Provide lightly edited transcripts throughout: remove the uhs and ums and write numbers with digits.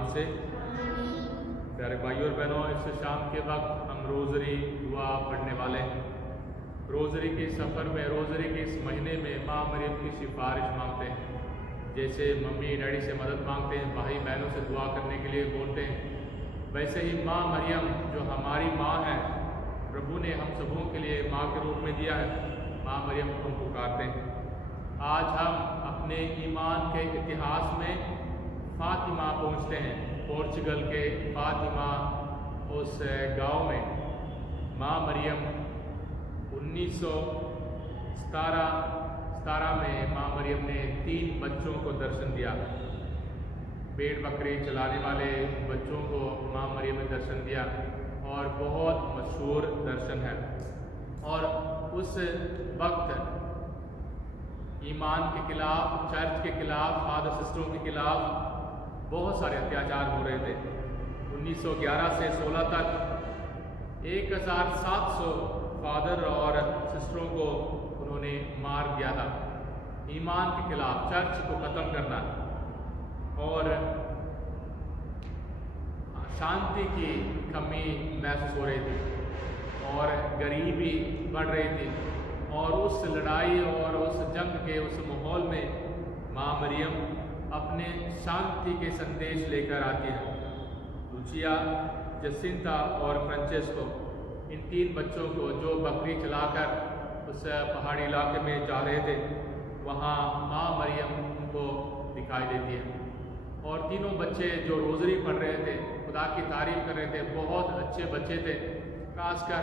नाम से। प्यारे भाइयों और बहनों, इस शाम के वक्त हम रोज़री दुआ पढ़ने वाले हैं। रोज़री के सफ़र में, रोज़री के इस महीने में माँ मरियम की सिफारिश मांगते हैं। जैसे मम्मी डैडी से मदद मांगते हैं, भाई बहनों से दुआ करने के लिए बोलते हैं, वैसे ही माँ मरियम जो हमारी माँ है, प्रभु ने हम सबों के लिए माँ के रूप में दिया है, माँ मरियम को हम पुकारते हैं। आज हम अपने ईमान के इतिहास में फातिमा पहुँचते हैं। पोर्चुगल के फातिमा उस गांव में माँ मरियम 1917 में माँ मरियम ने 3 बच्चों को दर्शन दिया। भेड़ बकरी चलाने वाले बच्चों को माँ मरियम ने दर्शन दिया और बहुत मशहूर दर्शन है। और उस वक्त ईमान के खिलाफ, चर्च के खिलाफ, फादर सिस्टरों के खिलाफ बहुत सारे अत्याचार हो रहे थे। 1911 से 16 तक 1700 फादर और सिस्टरों को उन्होंने मार दिया था। ईमान के खिलाफ, चर्च को ख़त्म करना और शांति की कमी महसूस हो रही थी और गरीबी बढ़ रही थी। और उस लड़ाई और उस जंग के उस माहौल में माँ मरियम अपने शांति के संदेश लेकर आती है। लुचिया, जसिंता और फ्रांचेस्को, इन 3 बच्चों को जो बकरी चलाकर उस पहाड़ी इलाके में जा रहे थे, वहाँ माँ मरियम उनको दिखाई देती है। और तीनों बच्चे जो रोज़री पढ़ रहे थे, खुदा की तारीफ कर रहे थे, बहुत अच्छे बच्चे थे। खासकर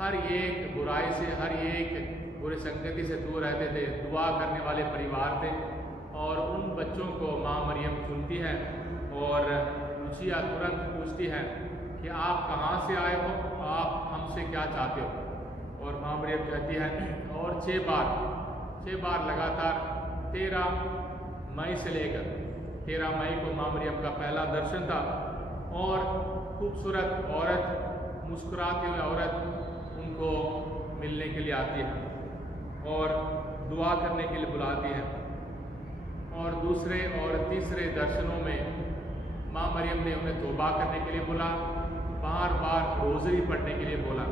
हर एक बुराई से, हर एक बुरी संगति से दूर रहते थे, दुआ करने वाले परिवार थे। और उन बच्चों को माँ मरियम चुनती है और लुचिया तुरंत पूछती है कि आप कहाँ से आए हो, आप हमसे क्या चाहते हो। और माँ मरियम कहती है, और 6 बार लगातार 13 मई से लेकर 13 मई को माँ मरियम का पहला दर्शन था। और खूबसूरत औरत, मुस्कुराती हुई औरत उनको मिलने के लिए आती है और दुआ करने के लिए बुलाती है। और दूसरे और तीसरे दर्शनों में माँ मरियम ने उन्हें तौबा करने के लिए बोला, बार बार रोज़री पढ़ने के लिए बोला।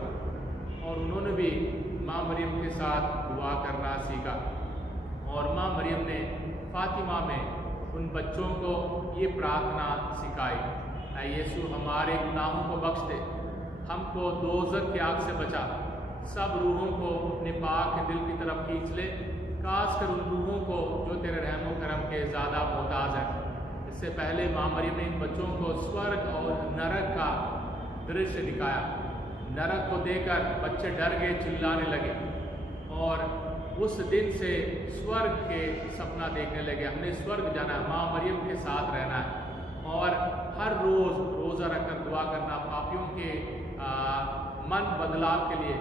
और उन्होंने भी माँ मरियम के साथ दुआ करना सीखा। और माँ मरियम ने फातिमा में उन बच्चों को ये प्रार्थना सिखाई, ऐ यीशु हमारे गुनाहों को बख्श दे, हमको दोज़ख की आग से बचा, सब रूहों को अपने पाक दिल की तरफ खींच ले, खासकर उन रूहों को जो तेरे रहमो करम के ज़्यादा मोहताज है। इससे पहले माँ मरियम ने इन बच्चों को स्वर्ग और नरक का दृश्य दिखाया। नरक को देखकर बच्चे डर गए, चिल्लाने लगे और उस दिन से स्वर्ग के सपना देखने लगे। हमने स्वर्ग जाना है, माँ मरियम के साथ रहना है और हर रोज़ रोज़ा रखकर दुआ करना, पापियों के मन बदलाव के लिए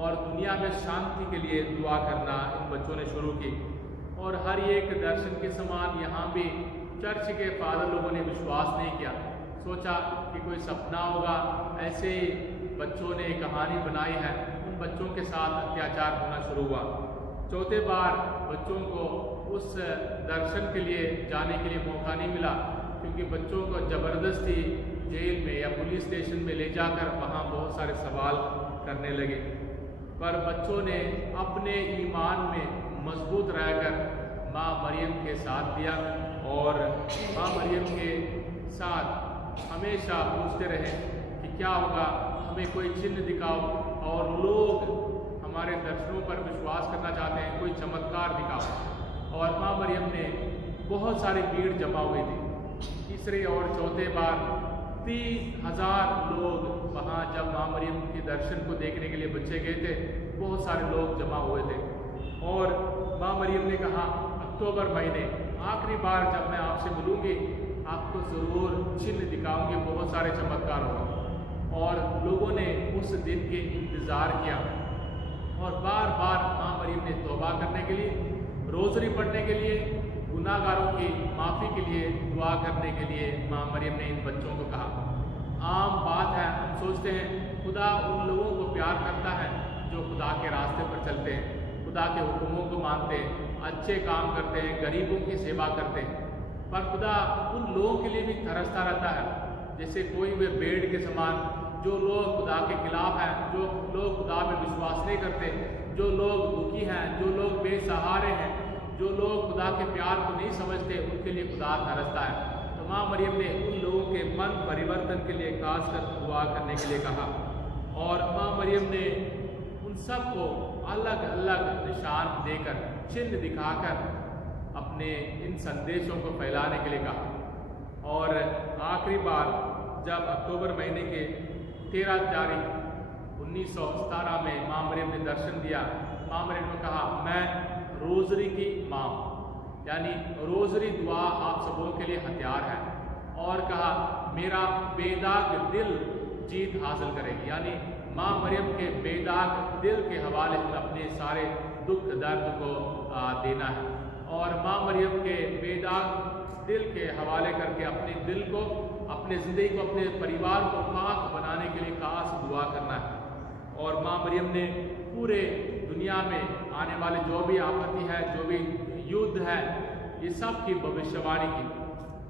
और दुनिया में शांति के लिए दुआ करना इन बच्चों ने शुरू की। और हर एक दर्शन के समान यहाँ भी चर्च के फादर लोगों ने विश्वास नहीं किया, सोचा कि कोई सपना होगा। ऐसे बच्चों ने कहानी बनाई है, उन बच्चों के साथ अत्याचार होना शुरू हुआ। चौथे बार बच्चों को उस दर्शन के लिए जाने के लिए मौका नहीं मिला, क्योंकि बच्चों को ज़बरदस्ती जेल में या पुलिस स्टेशन में ले जाकर वहाँ बहुत सारे सवाल करने लगे। पर बच्चों ने अपने ईमान में मजबूत रहकर माँ मरियम के साथ दिया और माँ मरियम के साथ हमेशा पूछते रहे कि क्या होगा, हमें कोई चिन्ह दिखाओ। और लोग हमारे दर्शनों पर विश्वास करना चाहते हैं, कोई चमत्कार दिखाओ। और माँ मरियम ने बहुत सारी भीड़ जमा हुई थी। तीसरे और चौथे बार 30,000 लोग वहाँ जब माँ मरियम के दर्शन को देखने के लिए बच्चे गए थे, बहुत सारे लोग जमा हुए थे। और माँ मरियम ने कहा, अक्टूबर महीने आखिरी बार जब मैं आपसे मिलूँगी, आपको ज़रूर चिन्ह दिखाऊंगी, बहुत सारे चमत्कार होंगे। और लोगों ने उस दिन के इंतज़ार किया और बार बार माँ मरियम ने तौबा करने के लिए, रोज़री पढ़ने के लिए, गुनाहगारों की माफ़ी के लिए, दुआ करने के लिए माँ मरियम ने इन बच्चों को कहा। आम बात है, हम सोचते हैं खुदा उन लोगों को प्यार करता है जो खुदा के रास्ते पर चलते हैं, खुदा के हुक्मों को मानते हैं, अच्छे काम करते हैं, गरीबों की सेवा करते हैं। पर खुदा उन लोगों के लिए भी तरसता रहता है, जैसे कोई भी भेड़ के समान, जो लोग खुदा के खिलाफ हैं, जो लोग खुदा में विश्वास नहीं करते, जो लोग दुखी हैं, जो लोग बेसहारे हैं, जो लोग खुदा के प्यार को नहीं समझते, उनके लिए खुदा तरसता है। तो माँ मरियम ने उन लोगों के मन परिवर्तन के लिए खासकर दुआ करने के लिए कहा, और माँ मरियम ने उन सबको अलग अलग निशान देकर, चिन्ह दिखाकर अपने इन संदेशों को फैलाने के लिए कहा। और आखिरी बार जब अक्टूबर महीने के 13 तारीख 1917 में माँ मरियम ने दर्शन दिया, माँ मरियम ने कहा, मैं रोज़री की माँ, यानी रोज़री दुआ आप सबों के लिए हथियार है, और कहा मेरा बेदाग दिल जीत हासिल करेगी, यानी माँ मरियम के बेदाग दिल के हवाले में अपने सारे दुख दर्द को देना है, और माँ मरियम के बेदाग दिल के हवाले करके अपने दिल को, अपने ज़िंदगी को, अपने परिवार को पाक बनाने के लिए खास दुआ करना है। और माँ मरियम ने पूरे दुनिया में आने वाले जो भी आपत्ति है, जो भी युद्ध है, ये सब की भविष्यवाणी की,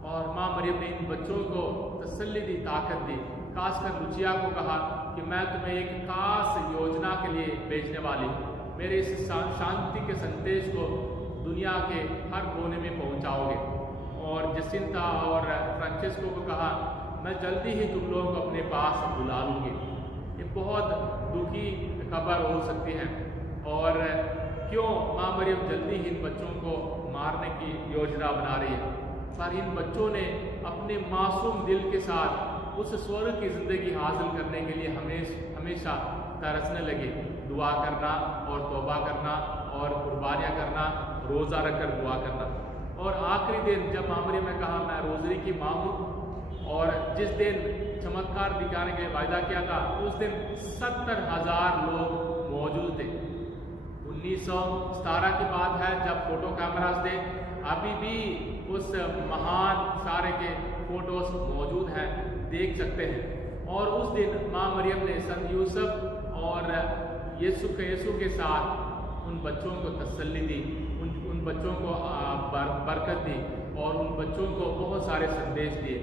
और माँ मरियम ने इन बच्चों को तसल्ली दी, ताकत दी। खासकर लुचिया को कहा कि मैं तुम्हें एक खास योजना के लिए भेजने वाली हूँ, मेरे इस शांति के संदेश को दुनिया के हर कोने में पहुँचाओगे। और जसिंता और फ्रांसिस्को को कहा, मैं जल्दी ही तुम लोगों को अपने पास बुला लूँगी। ये बहुत दुखी खबर हो सकती है, और क्यों माँ मरियम जल्दी ही इन बच्चों को मारने की योजना बना रही है, पर इन बच्चों ने अपने मासूम दिल के साथ उस स्वर्ग की ज़िंदगी हासिल करने के लिए हमेशा तरसने लगे। दुआ करना और तौबा करना और कुर्बानियाँ करना, रोज़ा रखकर दुआ करना। और आखिरी दिन जब माँ मरियम ने कहा मैं रोज़री की माँ हूँ, और जिस दिन चमत्कार दिखाने के लिए वायदा किया था, उस दिन 70,000 लोग मौजूद थे। 1917 की बात है जब फोटो कैमरास थे, अभी भी उस महान सारे के फोटोज मौजूद हैं, देख सकते हैं। और उस दिन माँ मरियम ने संत यूसुफ और यीशु के साथ उन बच्चों को तसल्ली दी, उन बच्चों को बरकत दी, और उन बच्चों को बहुत सारे संदेश दिए,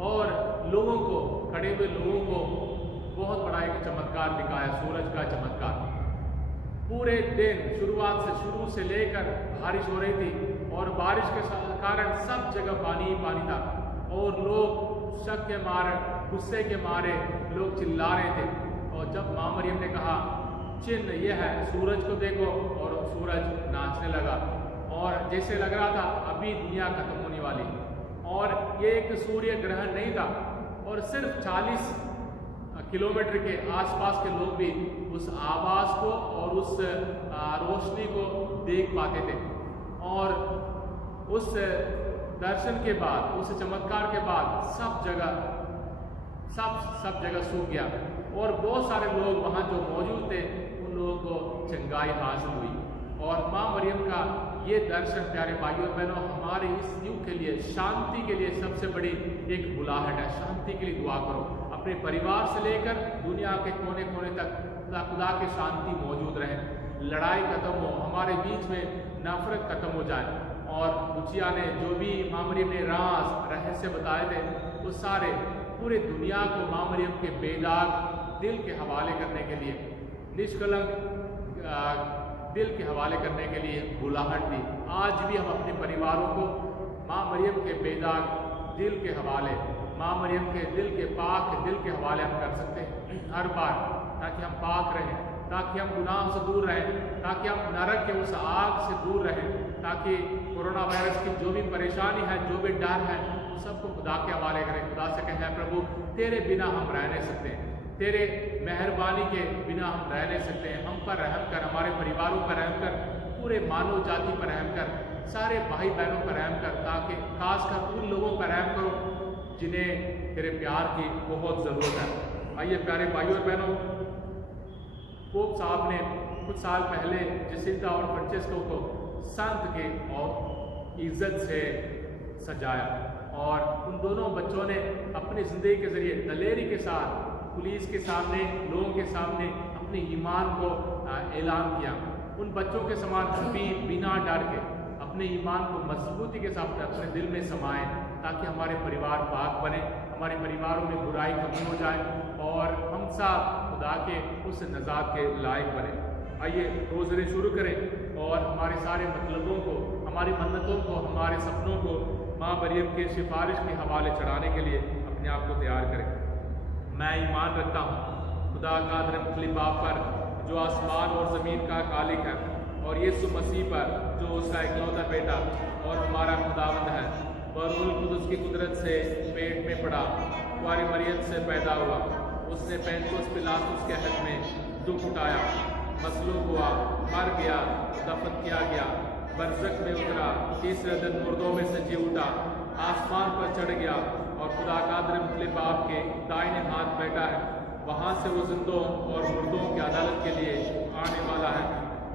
और लोगों को, खड़े हुए लोगों को बहुत बड़ा एक चमत्कार दिखाया, सूरज का चमत्कार। पूरे दिन शुरू से लेकर बारिश हो रही थी, और बारिश के कारण सब जगह पानी ही पानी था, और लोग शक के मारे, गुस्से के मारे लोग चिल्ला रहे थे। और जब माँ मरियम ने कहा चिन्ह यह है, सूरज को देखो, और सूरज नाचने लगा, और जैसे लग रहा था अभी दुनिया खत्म होने वाली। और ये एक सूर्य ग्रहण नहीं था, और सिर्फ 40 किलोमीटर के आसपास के लोग भी उस आवाज़ को और उस रोशनी को देख पाते थे। और उस दर्शन के बाद, उस चमत्कार के बाद सब जगह सूख गया, और बहुत सारे लोग वहाँ जो मौजूद थे उन लोगों को चंगाई हासिल हुई। और माँ मरियम का ये दर्शन, प्यारे भाइयों और बहनों, हमारे इस युग के लिए, शांति के लिए सबसे बड़ी एक बुलाहट है। शांति के लिए दुआ करो, अपने परिवार से लेकर दुनिया के कोने कोने तक खुदा की शांति मौजूद रहे, लड़ाई खत्म हो, हमारे बीच में नफरत खत्म हो जाए। और लुचिया ने जो भी माँ मरियम ने रहस्य बताए थे, वो सारे पूरे दुनिया को माँ मरियम के बेदाग दिल के हवाले करने के लिए, निष्कलंक दिल के हवाले करने के लिए बुलाहट दी। आज भी हम अपने परिवारों को माँ मरियम के बेदाग दिल के हवाले, माँ मरियम के दिल के पाक दिल के हवाले हम कर सकते हैं हर बार, ताकि हम पाक रहें, ताकि हम गुनाह से दूर रहें, ताकि हम नरक के उस आग से दूर रहें, ताकि कोरोना वायरस की जो भी परेशानी है, जो भी डर है, सबको खुदा के हवाले करें। खुदा से कहें, प्रभु तेरे बिना हम रह नहीं सकते, तेरे मेहरबानी के बिना हम रह नहीं सकते हैं। हम पर रहम कर, हमारे परिवारों पर रहम कर, पूरे मानव जाति पर रहम कर, सारे भाई बहनों पर रहम कर, ताकि खासकर उन लोगों पर रहम करो जिन्हें तेरे प्यार की बहुत ज़रूरत है। आइए प्यारे भाइयों और बहनों, पोप साहब ने कुछ साल पहले जसिंता और फ्रांसिस्को को संत के और इज्जत से सजाया, और उन दोनों बच्चों ने अपनी ज़िंदगी के ज़रिए दलेरी के साथ पुलिस के सामने, लोगों के सामने अपने ईमान को ऐलान किया। उन बच्चों के समान भी बिना डर के अपने ईमान को मजबूती के साथ अपने दिल में समाएं, ताकि हमारे परिवार पाक बने, हमारे परिवारों में बुराई खत्म हो जाए और हम सब खुदा के उस नजात के लायक बने। आइए रोज़े शुरू करें और हमारे सारे मतलबों को, हमारी मन्नतों को, हमारे सपनों को माँ मरियम के सिफारिश के हवाले चढ़ाने के लिए अपने आप को तैयार करें। मैं ईमान रखता हूँ खुदा कादिर मुतअल्लिक़ बाप पर, जो आसमान और ज़मीन का खालिक है, और यीशु मसीह पर, जो उसका इकलौता बेटा और हमारा खुदावंद है, और रूह कुदस की कुदरत से पेट में पड़ा, कुंवारी मरियम से पैदा हुआ, उसने पेंतुस पिलातुस के हक में दुख उठाया, मसलूब हुआ, मर गया, दफन किया गया, बरज़ख में उतरा, तीसरे दिन मुर्दों में से जी उठा, आसमान पर चढ़ गया और खुदा कादिर मुतअल्लिक़ बाप के दाहिने हाथ बैठा है। वहाँ से वो जिंदों और मुर्दों की अदालत के लिए आने वाला है।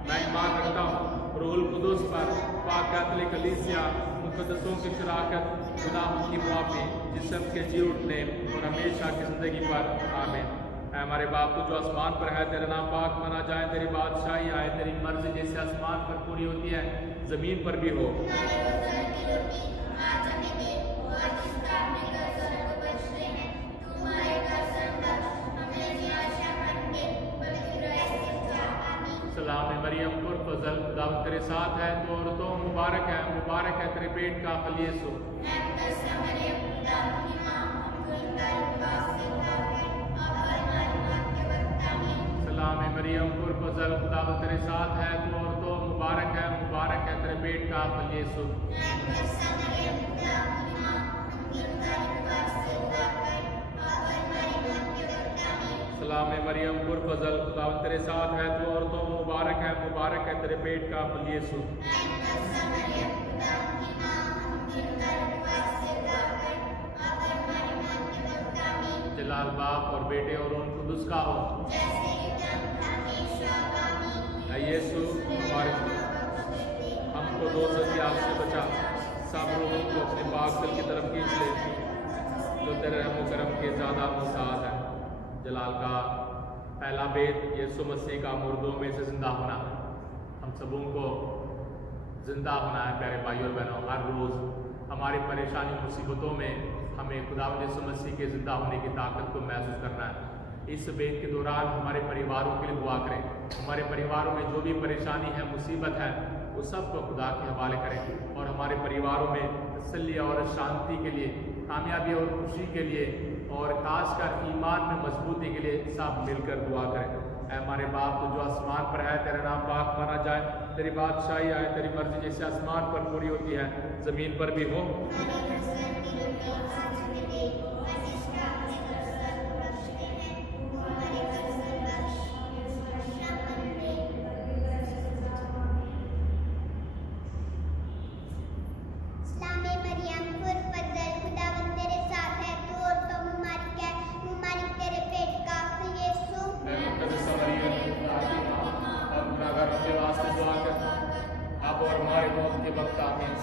मैं ईमान रखता हूँ रूहुल कुदुस पर, पाक कैथोलिक कलीसिया, मुक़द्दसों की शराकत, गुनाहों की माफ़ी, जिस्म के जी उठने और हमेशा की ज़िंदगी पर। आमीन। ऐ हमारे बाप तू जो आसमान पर है, तेरा नाम पाक माना जाए, तेरी बादशाही आए, तेरी मर्ज़ी जैसे आसमान पर पूरी होती है ज़मीन पर भी हो। सलाम मरियम पुर फजल, खुदा तेरे साथ है, तो औरतों मुबारक है तेरे पेट का फल यीशु। सलाम मरियम पुर फजल, खुदा तेरे साथ है, तो औरतों मुबारक है तेरे पेट का फल यीशु। सलाम मरियम पुर फजल, खुदा तेरे साथ है, तो औरतों मुबारक है तेरे पेट का फल यीशु। जलाल बाप और बेटे और रूह कुदुस का हो। यीशु हमारे हमको दोज़ख की आग से बचा, सब लोगों को अपने पाक दिल की तरफ खींच ले, जो तेरे रहम करम के ज़्यादा मुसाद है। जलाल का पहला भेद यीशु मसीह का मुर्दों में से जिंदा होना। हम सबों को जिंदा होना है प्यारे भाई और बहनों। हर रोज़ हमारी परेशानी मुसीबतों में हमें खुदा यीशु मसीह के ज़िंदा होने की ताकत को महसूस करना है। इस भेद के दौरान हमारे परिवारों के लिए दुआ करें। हमारे परिवारों में जो भी परेशानी है, मुसीबत है, वो सब को खुदा के हवाले करें और हमारे परिवारों में तसल्ली और शांति के लिए, कामयाबी और खुशी के लिए और खासकर ईमान में मजबूती के लिए सब मिलकर दुआ करें। ऐ हमारे बाप तो जो आसमान पर है, तेरा नाम पाक माना जाए, तेरी बादशाही आए, तेरी मर्जी जैसे आसमान पर पूरी होती है ज़मीन पर भी हो। और हमारे मौत के वक्त आमीन।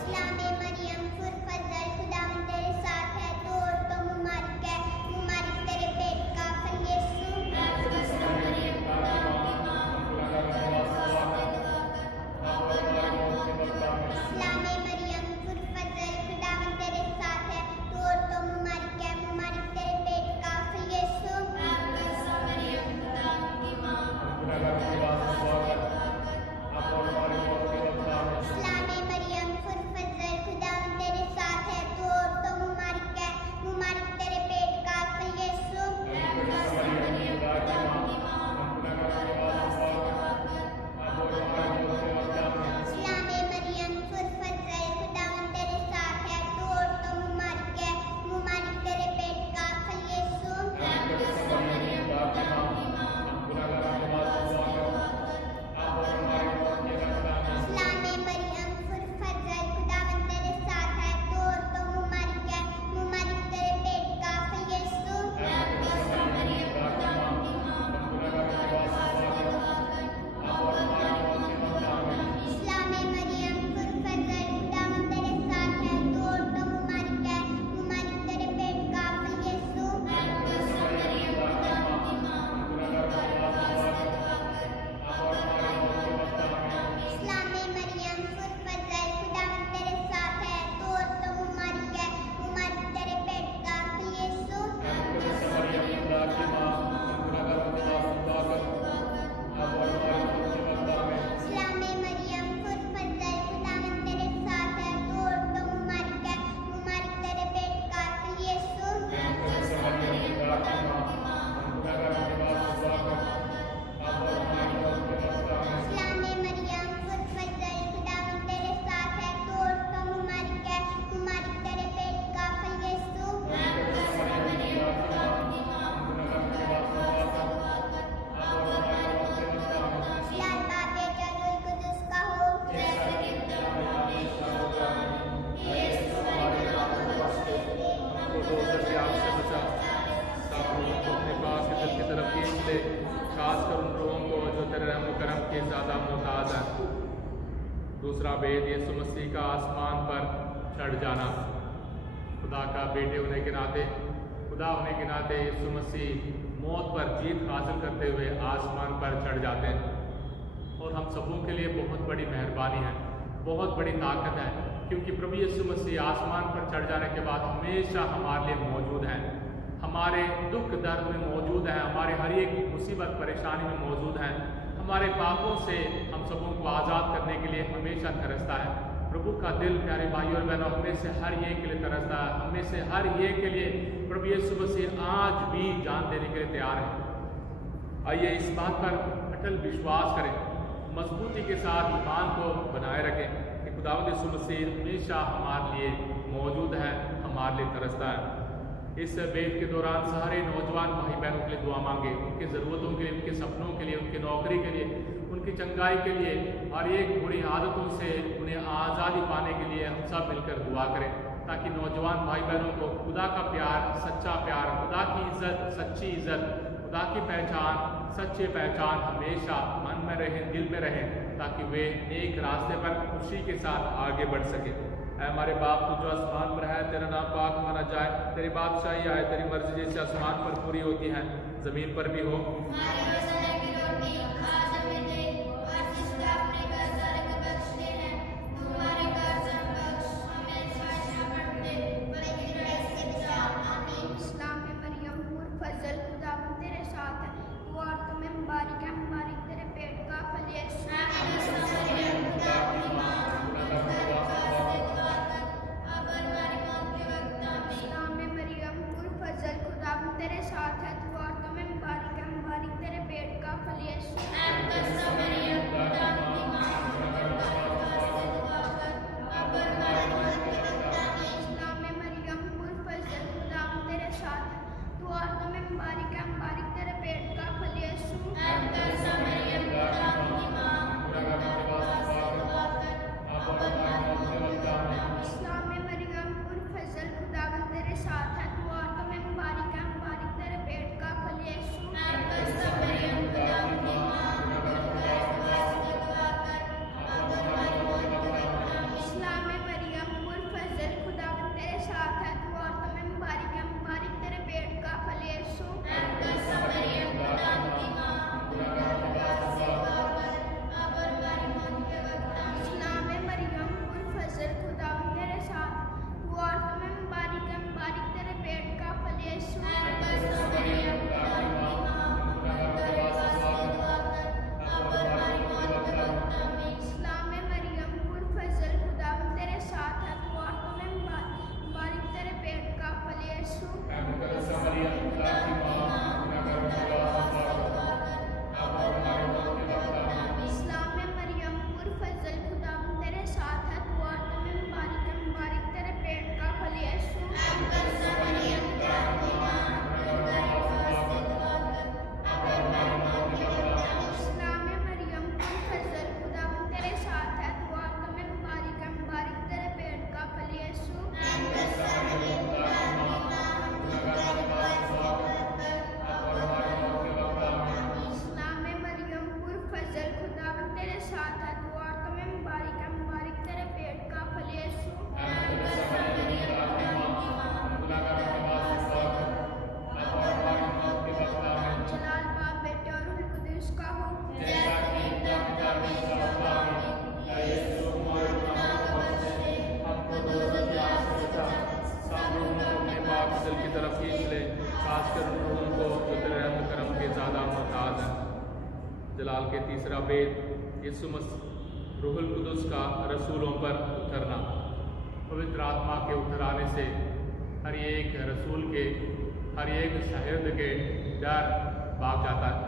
से, खासकर उन लोगों को जो तेरे रहम व करम के ज़्यादा मोहताज हैं। दूसरा भेद यीशु मसीह का आसमान पर चढ़ जाना। खुदा का बेटे होने के नाते, खुदा होने के नाते यीशु मसीह मौत पर जीत हासिल करते हुए आसमान पर चढ़ जाते हैं। और हम सबों के लिए बहुत बड़ी मेहरबानी है, बहुत बड़ी ताकत है, क्योंकि प्रभु यीशु मसीह आसमान पर चढ़ जाने के बाद हमेशा हमारे लिए मौजूद हैं, हमारे दुख दर्द में मौजूद हैं, हमारे हर एक मुसीबत परेशानी में मौजूद हैं, हमारे पापों से हम सबों को आज़ाद करने के लिए हमेशा तरसता है। प्रभु का दिल प्यारे भाई और बहनों हमें से हर एक के लिए तरसता है, हमें से हर एक के लिए प्रभु यीशु मसीह आज भी जान देने के लिए तैयार है। आइए इस बात पर अटल विश्वास करें, मजबूती के साथ ईमान को बनाए रखें कि खुदावंद यीशु मसीह हमेशा हमारे लिए मौजूद है, हमारे लिए तरसता है। इस वेद के दौरान सारे नौजवान भाई बहनों के लिए दुआ मांगे, उनकी ज़रूरतों के लिए, उनके सपनों के लिए, उनकी नौकरी के लिए, उनकी चंगाई के लिए, हर एक बुरी आदतों से उन्हें आज़ादी पाने के लिए हम सब मिलकर दुआ करें, ताकि नौजवान भाई बहनों को खुदा का प्यार, सच्चा प्यार, खुदा की इज़्ज़त, सच्ची इज़्ज़त, खुदा की पहचान, सच्ची पहचान हमेशा मन में रहे, दिल में रहे, ताकि वे एक रास्ते पर खुशी के साथ आगे बढ़ सके। ऐ हमारे बाप, तू जो आसमान पर है, तेरा नाम पाक माना जाए, तेरी बादशाही आए, तेरी मर्जी जैसे आसमान पर पूरी होती है ज़मीन पर भी हो। जलाल के तीसरा भेद यीशु मसीह रूहुल कुदुस का रसूलों पर उतरना। पवित्र आत्मा के उतर आने से हर एक रसूल के, हर एक शाहिद के डर भाग जाता है,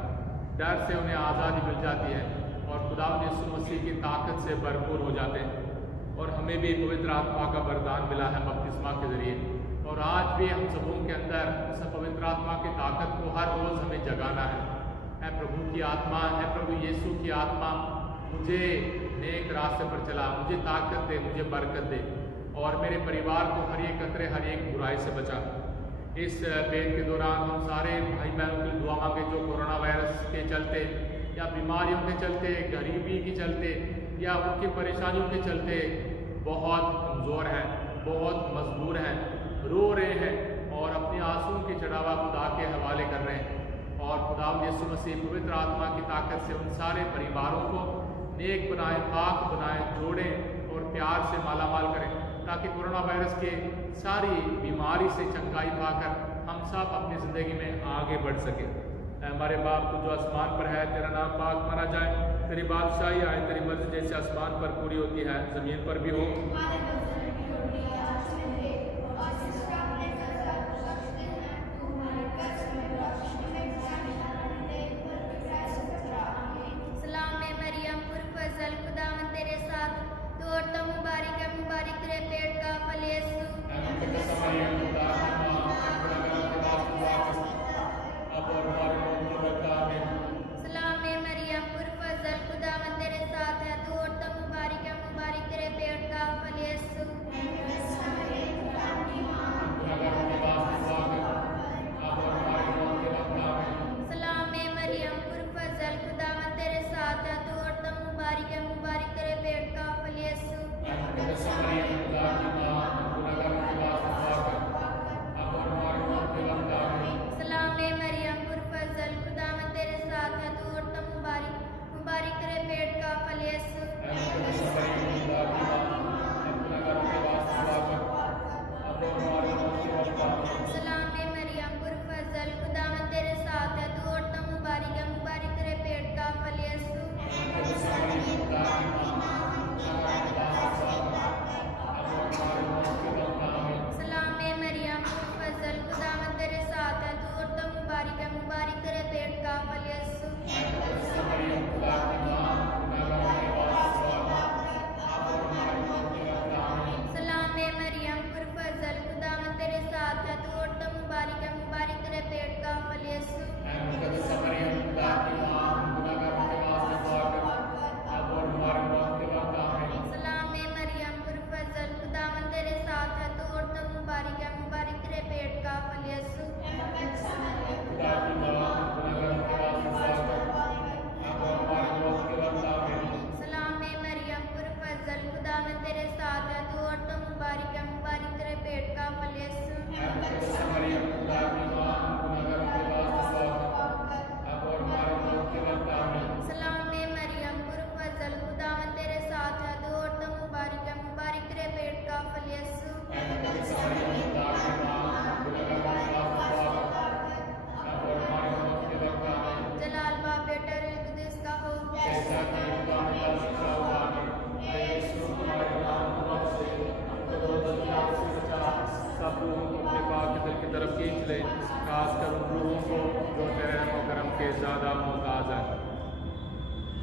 डर से उन्हें आज़ादी मिल जाती है और खुदावंद यीशु मसीह की ताकत से भरपूर हो जाते हैं। और हमें भी पवित्र आत्मा का वरदान मिला है बपतिस्मा के ज़रिए, और आज भी हम सबों के अंदर उस पवित्र आत्मा की ताकत को हर रोज़ हमें जगाना है। प्रभु की आत्मा है, प्रभु यीशु की आत्मा, मुझे नेक रास्ते पर चला, मुझे ताकत दे, मुझे बरकत दे, और मेरे परिवार को हर एक खतरे, हर एक बुराई से बचा। इस पेट के दौरान हम सारे भाई बहनों के लिए दुआ मांगे जो कोरोना वायरस के चलते या बीमारियों के चलते, गरीबी के चलते या उनकी परेशानियों के चलते बहुत कमज़ोर हैं, बहुत मजबूर हैं, रो रहे हैं और अपने आंसुओं की चढ़ावा खुदा के हवाले कर रहे हैं। और खुदा यीशु मसीह पवित्र आत्मा की ताकत से उन सारे परिवारों को नेक बनाए, पाक बनाए, जोड़ें और प्यार से मालामाल करें, ताकि कोरोना वायरस के सारी बीमारी से चंगाई पाकर हम सब अपनी ज़िंदगी में आगे बढ़ सकें। हमारे बाप तू जो आसमान पर है, तेरा नाम पाक माना जाए, तेरी बादशाही आए, तेरी मर्जी जैसे आसमान पर पूरी होती है ज़मीन पर भी हो।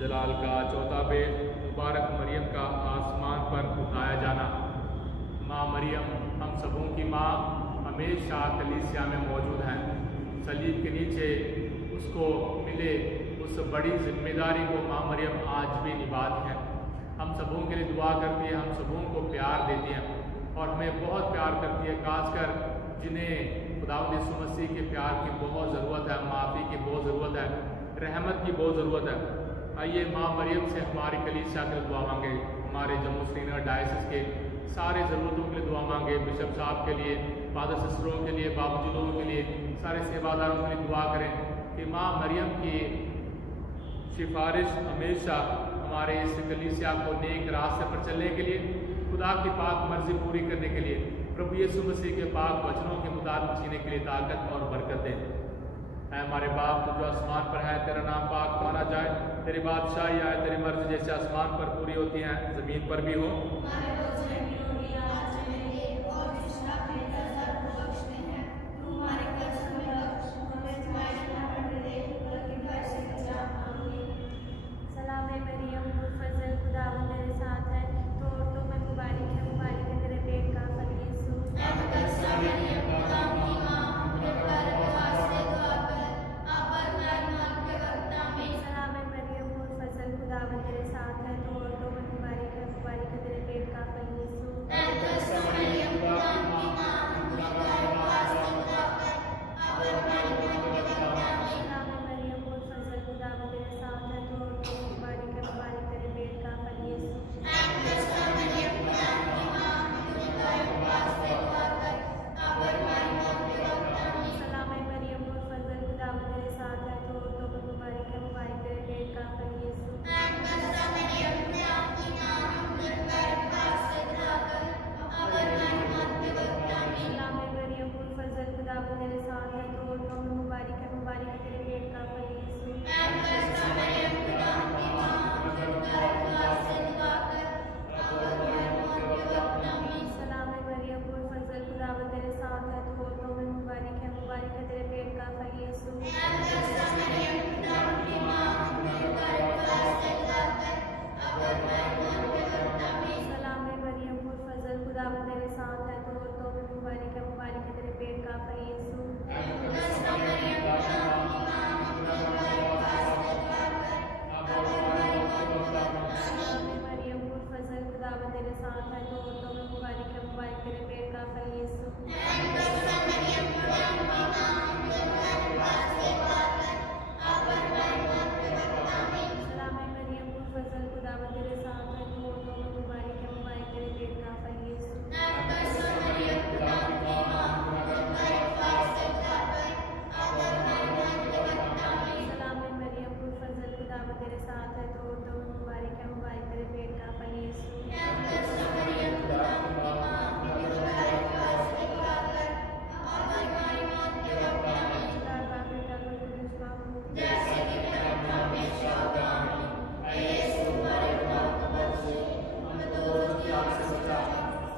जलाल का चौथा बेट मुबारक मरियम का आसमान पर उठाया जाना। माँ मरियम हम सबों की माँ हमेशा कलीसिया में मौजूद हैं। सलीब के नीचे उसको मिले उस बड़ी जिम्मेदारी को माँ मरियम आज भी निभाती हैं। हम सबों के लिए दुआ करती है, हम सबों को प्यार देती हैं और हमें बहुत प्यार करती है, खासकर जिन्हें खुदावंद यीशु मसीह के प्यार की बहुत ज़रूरत है, माफ़ी की बहुत ज़रूरत है, रहमत की बहुत ज़रूरत है। आइए माँ मरियम से हमारी कलीसिया के लिए दुआ मांगे, हमारे जम्मू श्रीनगर डायसिस के सारे ज़रूरतों के लिए दुआ मांगे, बिशप साहब के लिए, फादर सिस्टरों के लिए, बाबूजी लोगों के लिए, सारे सेवादारों के लिए दुआ करें कि माँ मरियम की सिफारिश हमेशा हमारे इस कलीसिया को नेक रास्ते पर चलने के लिए, खुदा की पाक मर्जी पूरी करने के लिए, प्रभु यीशु मसीह के पाक वचनों के मुताबिक जीने के लिए ताकत और बरकत दें। हमारे बाप तू जो आसमान पर है, तेरा नाम पाक माना जाए, तेरी बादशाही आए, तेरी मर्जी जैसे आसमान पर पूरी होती है ज़मीन पर भी हो। साथ है तो मुबारक है, मुबारक तेरे पेट का फल यीशु।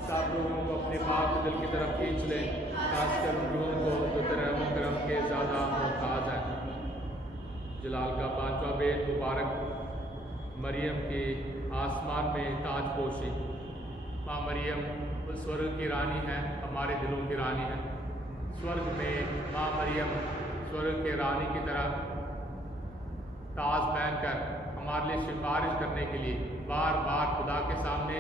सब लोगों को अपने पाक दिल की तरफ खींच ले, खासकर उन लोगों को जो तेरे करम के ज़्यादा मोहताज हैं। जलाल का पांचवा बेट मुबारक मरियम की आसमान में ताजपोशी। माँ मरियम उस स्वर्ग की रानी है, हमारे दिलों की रानी है। स्वर्ग में माँ मरियम स्वर्ग के रानी की तरह ताज पहनकर हमारे लिए सिफारिश करने के लिए बार बार खुदा के सामने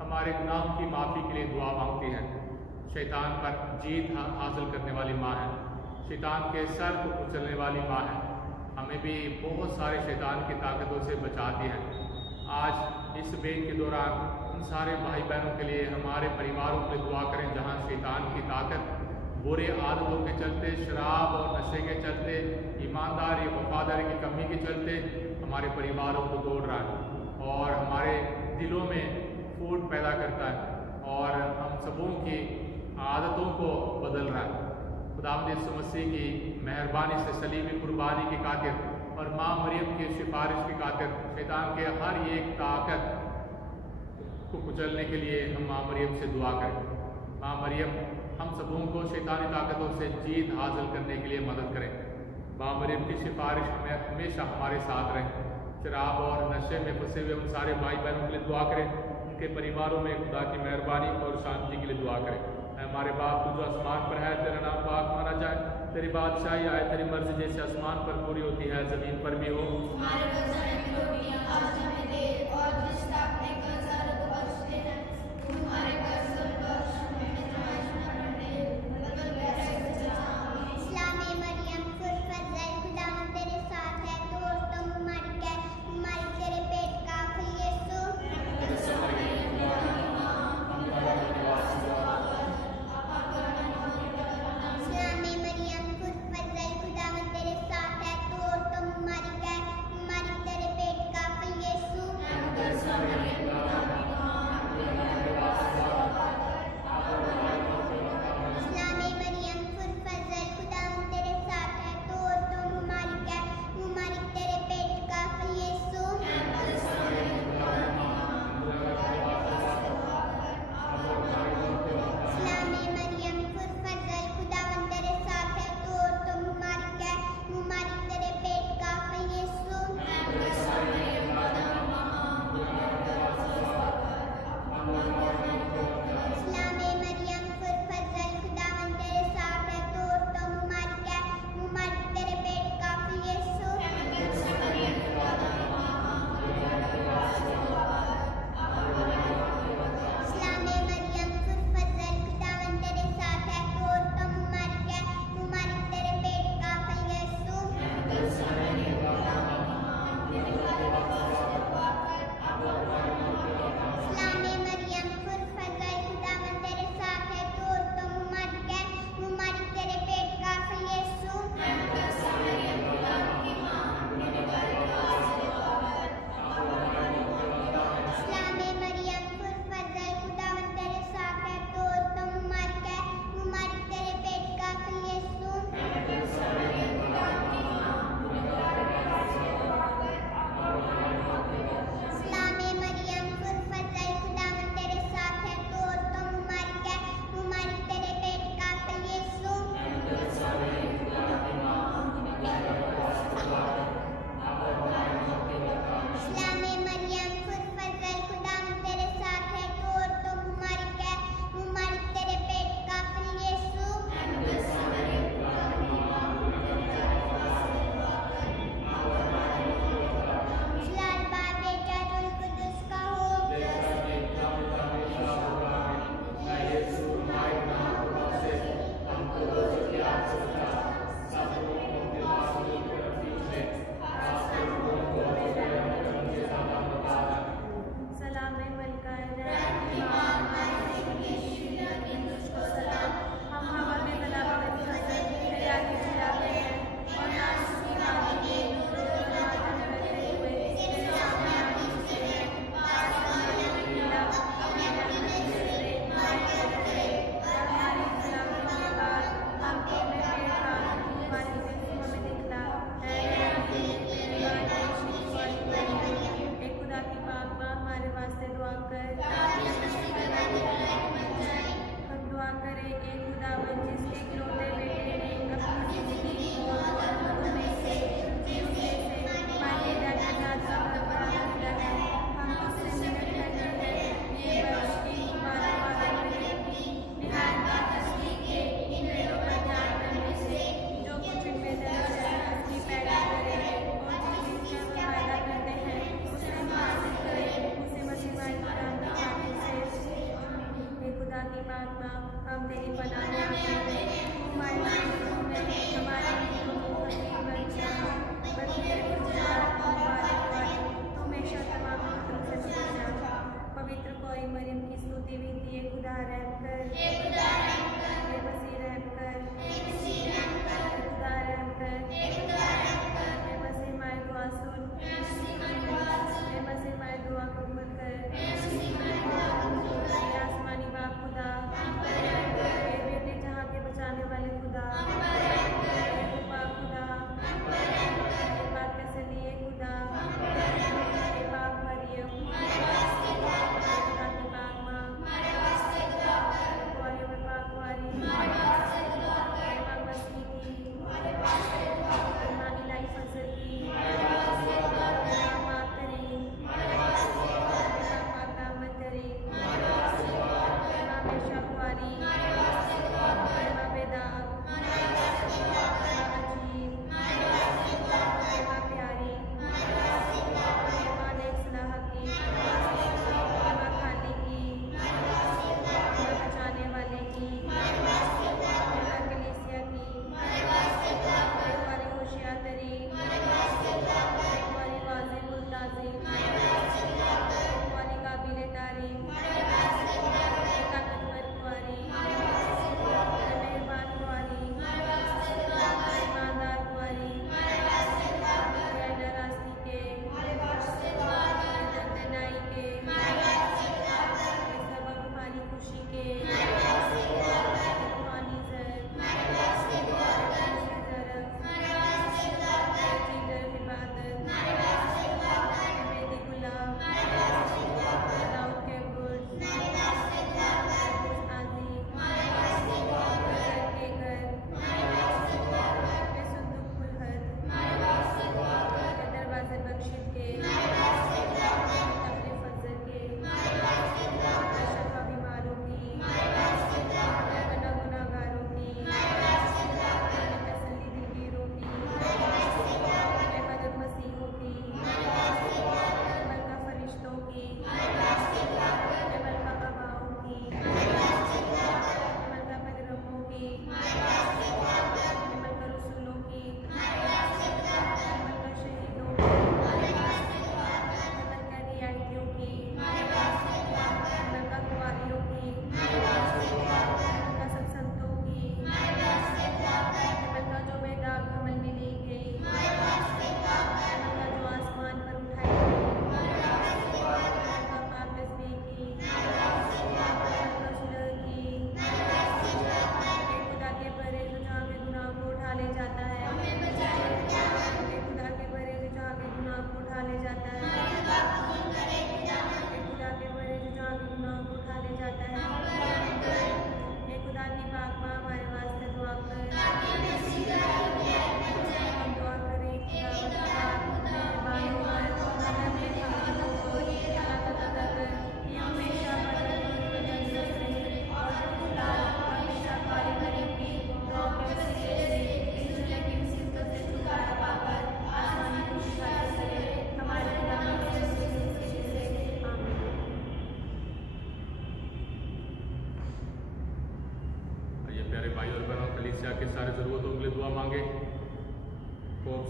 हमारे गुनाहों की माफ़ी के लिए दुआ मांगती है। शैतान पर जीत हासिल करने वाली माँ है, शैतान के सर को कुचलने वाली माँ है। हमें भी बहुत सारे शैतान की ताकतों से बचाती है। आज इस बेट के दौरान उन सारे भाई बहनों के लिए, हमारे परिवारों के लिए दुआ करें जहाँ शैतान की ताकत बुरे आदतों के चलते, शराब और नशे के चलते, ईमानदारी वफादारी की कमी के चलते हमारे परिवारों को तोड़ रहा है और हमारे दिलों में फूट पैदा करता है और हम सबों की आदतों को बदल रहा है। खुदावंद यीशु मसीह की मेहरबानी से सलीबी कुर्बानी की खातिर और माँ मरियम की सिफारिश की खातिर शैतान के हर एक ताकत को कुचलने के लिए हम माँ मरियम से दुआ करें। माँ मरियम हम सबों को शैतानी ताकतों से जीत हासिल करने के लिए मदद करें। माँ मरियम की सिफारिश हमें हमेशा हमारे साथ रहे। शराब और नशे में फंसे हुए उन सारे भाई बहनों के लिए दुआ करें, उनके परिवारों में खुदा की मेहरबानी और शांति के लिए दुआ करें। हमारे बाप तू जो आसमान पर है, तेरा नाम पाक माना जाए, तेरी बादशाही आए, तेरी मर्जी जैसे आसमान पर पूरी होती है ज़मीन पर भी हो। हमारे रोज़ाना की रोटियां आज हमें दे और जिसका अपने कर्जदारों को बख्शते हैं, हमारे कर्ज बख्श, हमें आज़माइश न करने दे, बल्कि बुराई से बचा हमें। इस्लामी मरियम खुशफज़ल, खुदावंद तेरे साथ है तो तुम मुबारक है, मुबारक तेरे पेट का फल यीशु। इस्लामी मरियम खुशफज़ल, खुदावंद तेरे साथ है तो तुम मुबारक है, मुबारक तेरे पेट का फल यीशु।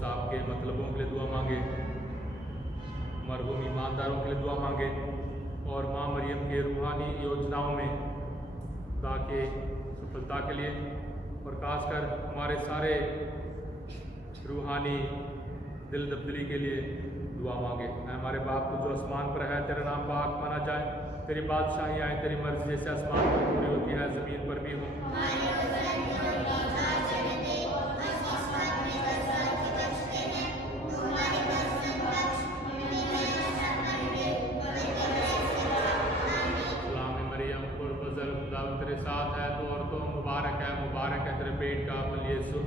साहब के मतलबों के लिए दुआ मांगे, मरहूम ईमानदारों के लिए दुआ मांगे और माँ मरियम के रूहानी योजनाओं में खुदा के सफलता के लिए और ख़ासकर हमारे सारे रूहानी दिल तब्दीली के लिए दुआ मांगे। हमारे बाप जो आसमान पर है, तेरा नाम पाक माना जाए, तेरी बादशाही आए, तेरी मर्जी जैसे आसमान पर पूरी होती है ज़मीन पर भी हो। तेरे साथ है तो औरतों मुबारक है तेरे पेट का फल यीशु।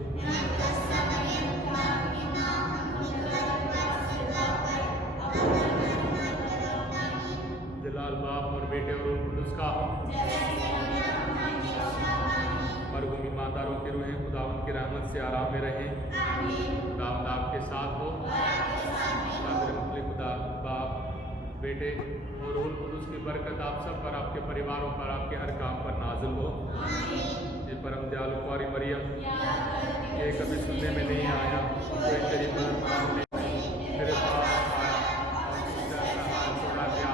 जलाल बाप और बेटे और रूह कुदूस का मरहूम ईमानदारों की रूहें खुदा उनकी रहमत से आराम में रहे। खुदा आपके साथ हो। खुदा बाप बेटे और रूह कुदूस की बरकत आप सब पर, आपके परिवारों पर, आपके हर काम पर नाजिल हो। ये परम दयालु कुंवारी मरियम, ये कभी सुनने में नहीं आया कोई तेरी मदद मांगने तेरे पास आया और तुझसे ऐसा हाल छोड़ा गया।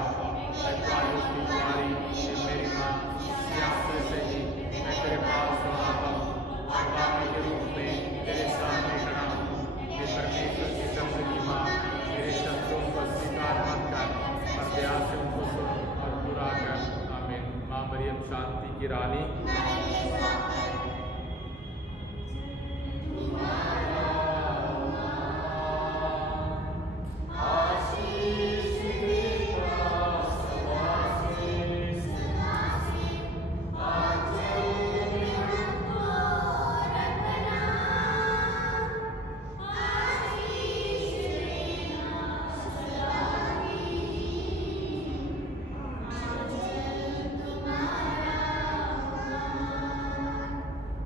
की कुंवारी ये मेरी माँ, आपसे से ही मैं तेरे पास आता हूँ और बाकी के रूप में तेरे सामने खड़ा हूँ। ये परमेश्वर की तरफ की माँ, मेरे शब्दों को स्वीकार मत कर और दया से उनको सुन और पूरा कर। आमीन। माँ मरियम शांति की रानी,